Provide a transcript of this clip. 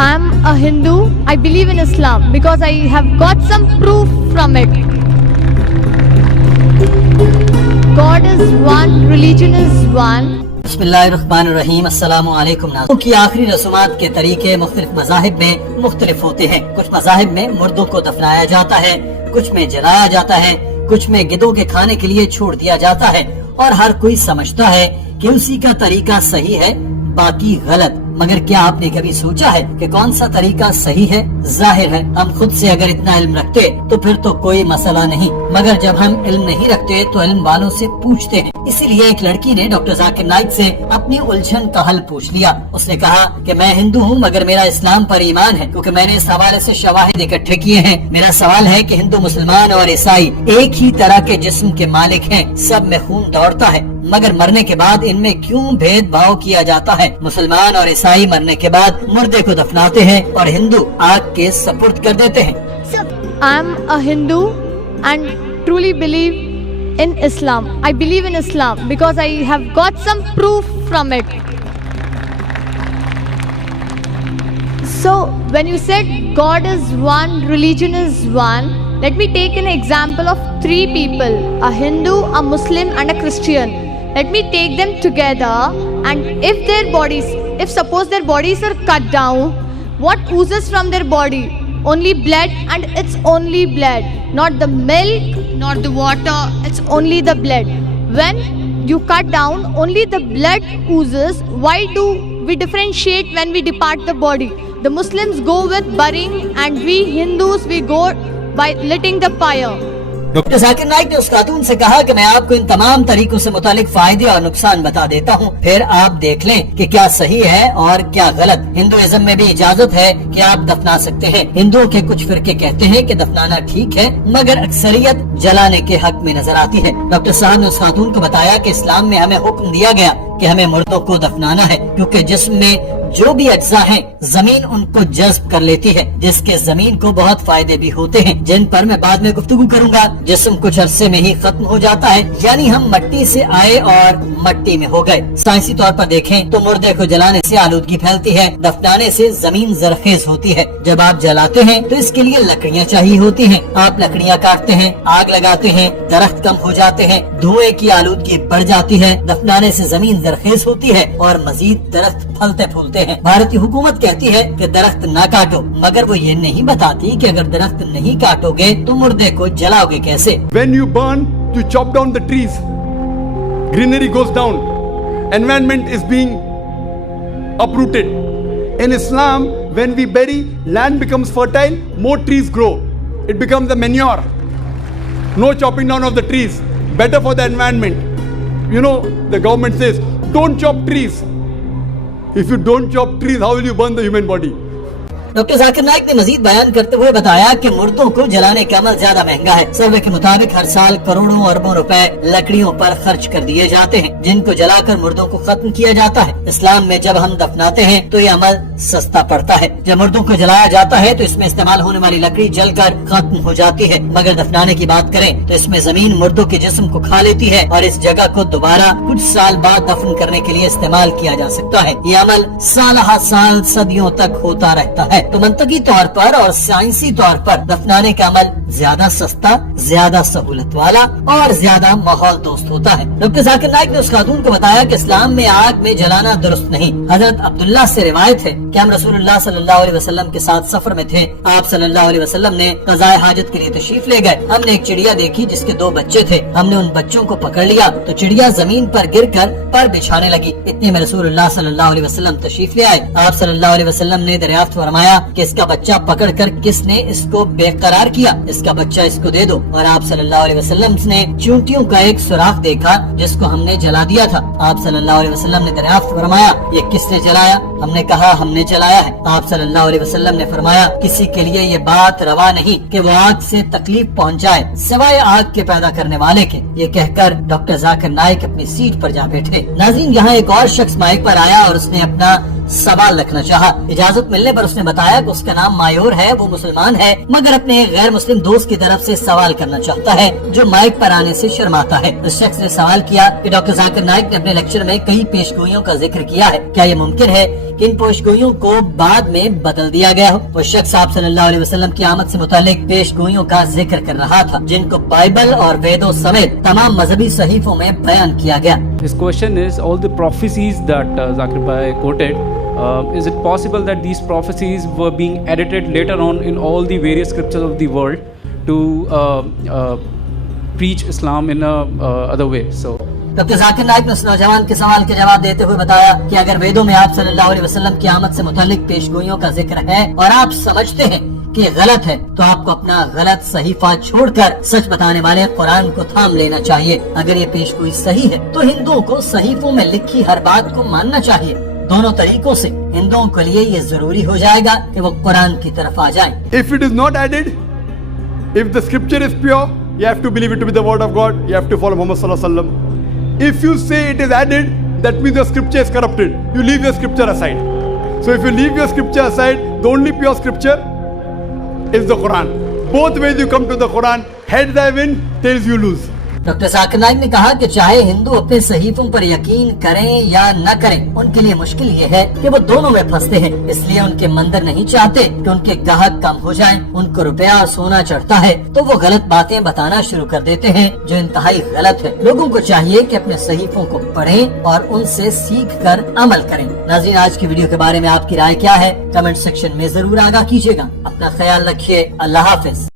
I'm a Hindu. I believe in Islam because I have got some proof from it. God is one, religion is one. बिस्मिल्लाहिर्रहमानिर्रहीम। अस्सलामु अलैकुम नाज़रीन की आखिरी रसूमात के तरीके मुख्तलिफ मज़ाहिब में मुख्तलिफ होते हैं। कुछ मज़ाहिब में मुर्दों को दफनाया जाता है, कुछ में जलाया जाता है, कुछ में गिद्धों के खाने के लिए छोड़ दिया जाता है और हर कोई समझता है कि उसी का तरीका सही है, बाकी गलत। मगर क्या आपने कभी सोचा है कि कौन सा तरीका सही है? जाहिर है हम खुद से अगर इतना इल्म रखते तो फिर तो कोई मसला नहीं, मगर जब हम इल्म नहीं रखते तो इल्म वालों से पूछते हैं। इसीलिए एक लड़की ने डॉक्टर जाकिर नाइक से अपनी उलझन का हल पूछ लिया। उसने कहा कि मैं हिंदू हूँ मगर मेरा इस्लाम पर ईमान है, क्योंकि मैंने इस हवाले से शवाहिद इकट्ठे किए हैं। मेरा सवाल है कि हिंदू, मुसलमान और ईसाई एक ही तरह के जिस्म के मालिक हैं, सब में खून दौड़ता है, मगर मरने के बाद इनमें क्यों भेदभाव किया जाता है? मुसलमान और ईसाई मरने के बाद मुर्दे को दफनाते हैं और हिंदू आग के सपुर्द कर देते हैं। I'm a Hindu and truly believe in Islam. I believe in Islam because I have got some proof from it. So when you said God is one, religion is one, let me take an example of three people, a Hindu, a Muslim and a Christian. Let me take them together, and if suppose their bodies are cut down, what oozes from their body? Only blood, and it's only blood, not the milk, not the water, it's only the blood. When you cut down, only the blood oozes. Why do we differentiate when we depart the body? The Muslims go with burying and we Hindus, we go by lighting the fire. Doctor Zakir Naik ने उस खातून से कहा कि मैं आपको इन तमाम तरीकों से मुतालिक फायदे और नुकसान बता देता हूँ, फिर आप देख लें कि क्या सही है और क्या गलत। हिंदुइज्म में भी इजाजत है कि आप दफना सकते हैं। हिंदुओं के कुछ फिरके कहते हैं कि दफनाना ठीक है, मगर अक्सरियत जलाने के हक में नजर आती है। डॉक्टर साहब ने उस खातून को बताया कि इस्लाम में हमें हुक्म दिया गया कि हमें मुर्दों को दफनाना है, क्योंकि जिस्म में जो भी अज्जा हैं जमीन उनको जज्ब कर लेती है, जिसके जमीन को बहुत फायदे भी होते हैं, जिन पर मैं बाद में गुफ्तगू करूंगा। जिस्म कुछ अरसे में ही खत्म हो जाता है, यानी हम मट्टी से आए और मट्टी में हो गए। साइंसी तौर पर देखें तो मुर्दे को जलाने से आलूदगी फैलती है, दफनाने से जमीन जरखेज होती है। जब आप जलाते हैं तो इसके लिए लकड़ियाँ चाहिए होती हैं। आप लकड़ियाँ काटते हैं, आग लगाते हैं, दरख्त कम हो जाते हैं, धुएं की आलूदगी बढ़ जाती है, दफनाने से जमीन जरखेज होती है और मजीद दरख्त फलते फूलते हैं। भारतीय हुकूमत कहती है कि दरख्त ना काटो, मगर वो ये नहीं बताती कि अगर दरख्त नहीं काटोगे तो मुर्दे को जलाओगे कैसे। When you burn to chop down the trees, greenery goes down, environment is being uprooted. In Islam, when we bury, land becomes fertile, more trees grow. It becomes a manure. No chopping down of the trees, better for the environment. You know, the government says, don't chop trees. If you don't chop trees, how will you burn the human body? Doctor Zakir Naik ने मजीद बयान करते हुए बताया कि मुर्दों को जलाने का अमल ज्यादा महंगा है। सर्वे के मुताबिक हर साल करोड़ों अरबों रुपए लकड़ियों पर खर्च कर दिए जाते हैं, जिनको जलाकर मुर्दों को खत्म किया जाता है। इस्लाम में जब हम दफनाते हैं तो ये अमल सस्ता पड़ता है। जब मुर्दों को जलाया जाता है तो इसमें इस्तेमाल होने वाली लकड़ी जलकर खत्म हो जाती है, मगर दफनाने की बात करें तो इसमें जमीन मुर्दों के जिस्म को खा लेती है और इस जगह को दोबारा कुछ साल बाद दफन करने के लिए इस्तेमाल किया जा सकता है। ये अमल साल सदियों तक होता रहता है। तो मंतकी तौर पर और साइंसी तौर पर दफनाने का अमल ज्यादा सस्ता, ज्यादा सहूलत वाला और ज्यादा माहौल दोस्त होता है। डॉक्टर जाकिर नाइक ने उस खातून को बताया कि इस्लाम में आग में जलाना दुरुस्त नहीं। हजरत अब्दुल्ला से रिवायत है कि हम रसूलुल्लाह सल्लल्लाहु अलैहि वसल्लम के साथ सफर में थे। आप सल्लल्लाहु अलैहि वसल्लम ने क़ज़ाए हाजत के लिए तशरीफ ले गए। हमने एक चिड़िया देखी जिसके 2 बच्चे थे। हमने उन बच्चों को पकड़ लिया तो चिड़िया जमीन पर गिरकर पर बिछाने लगी। इतने में रसूलुल्लाह सल्लल्लाहु अलैहि वसल्लम तशरीफ ले आए। आप सल्लल्लाहु अलैहि वसल्लम ने दरियाफ्त फरमाया कि इसका बच्चा पकड़कर किसने इसको बेकरार किया, इसका बच्चा इसको दे दो। और आप सल्लल्लाहु अलैहि वसल्लम ने चूंटियों का एक सुराख देखा जिसको हमने जला दिया था। आप सल्लल्लाहु अलैहि वसल्लम ने दरियाफ्त फरमाया, ये किसने जलाया? हमने कहा हमने जलाया है। आप सल्लल्लाहु अलैहि वसल्लम ने फरमाया, किसी के लिए ये बात रवा नहीं कि वो आग से तकलीफ पहुंचाए सिवाय आग के पैदा करने वाले के। ये कहकर डॉक्टर जाकिर नाइक अपनी सीट पर जा बैठे। नाज़रीन, यहाँ एक और शख्स माइक पर आया और उसने अपना सवाल रखना चाहा। इजाजत मिलने पर उसने बताया कि उसका नाम मायूर है, वो मुसलमान है, मगर अपने एक गैर मुस्लिम दोस्त की तरफ से सवाल करना चाहता है जो माइक पर आने से शर्माता है। उस शख्स ने सवाल किया कि डॉक्टर जाकिर नाइक ने अपने लेक्चर में कई पेशगोइयों का जिक्र किया है, क्या ये मुमकिन है कि इन पेशगोइयों को बाद में बदल दिया गया हो? वो शख्स आप सल्लल्लाहु अलैहि वसल्लम की आमद से मुतालिक पेशगोइयों का जिक्र कर रहा था जिनको बाइबल और वेदों समेत तमाम मजहबी सहीफों में बयान किया गया। His question is, all the prophecies that Zakir Bhai quoted, is it possible that these prophecies were being edited later on in all the various scriptures of the world to preach Islam in a other way? So doctor Zakir Naik ने उस नौजवान के सवाल के जवाब देते हुए बताया कि अगर वेदों में आप सल्लल्लाहु अलैहि वसल्लम की आमद से मुतालिक पेशगोइयों का जिक्र है और आप समझते हैं कि गलत है, तो आपको अपना गलत सहीफा छोड़कर सच बताने वाले कुरान को थाम लेना चाहिए। अगर ये पेशगोई सही है तो हिंदुओं को सहीफों में लिखी हर बात को मानना चाहिए। दोनों तरीकों से हिंदुओं के लिए ये जरूरी हो जाएगा कि वो कुरान की तरफ आ जाएं। If it is not added, if the scripture is pure, you have to believe it to be the word of God. You have to follow Muhammad sallallahu alaihi wasallam. If you say it is added, that means your scripture is corrupted. You leave your scripture aside. So if you leave your scripture aside, the only pure scripture is the Quran. Both ways you come to the Quran, heads I win, tails you lose. Doctor Zakir Naik ने कहा कि चाहे हिंदू अपने सहीफों पर यकीन करें या न करें, उनके लिए मुश्किल ये है कि वो दोनों में फंसते हैं। इसलिए उनके मंदिर नहीं चाहते कि उनके ग्राहक कम हो जाएं। उनको रुपया और सोना चढ़ता है तो वो गलत बातें बताना शुरू कर देते हैं जो इंतहाई गलत है। लोगों को चाहिए कि अपने सहीफों को पढ़ें और उनसे सीख कर अमल करें। नाज़रीन, आज की वीडियो के बारे में आपकी राय क्या है? कमेंट सेक्शन में जरूर आगाह कीजिएगा। अपना ख्याल रखिए। अल्लाह हाफिज।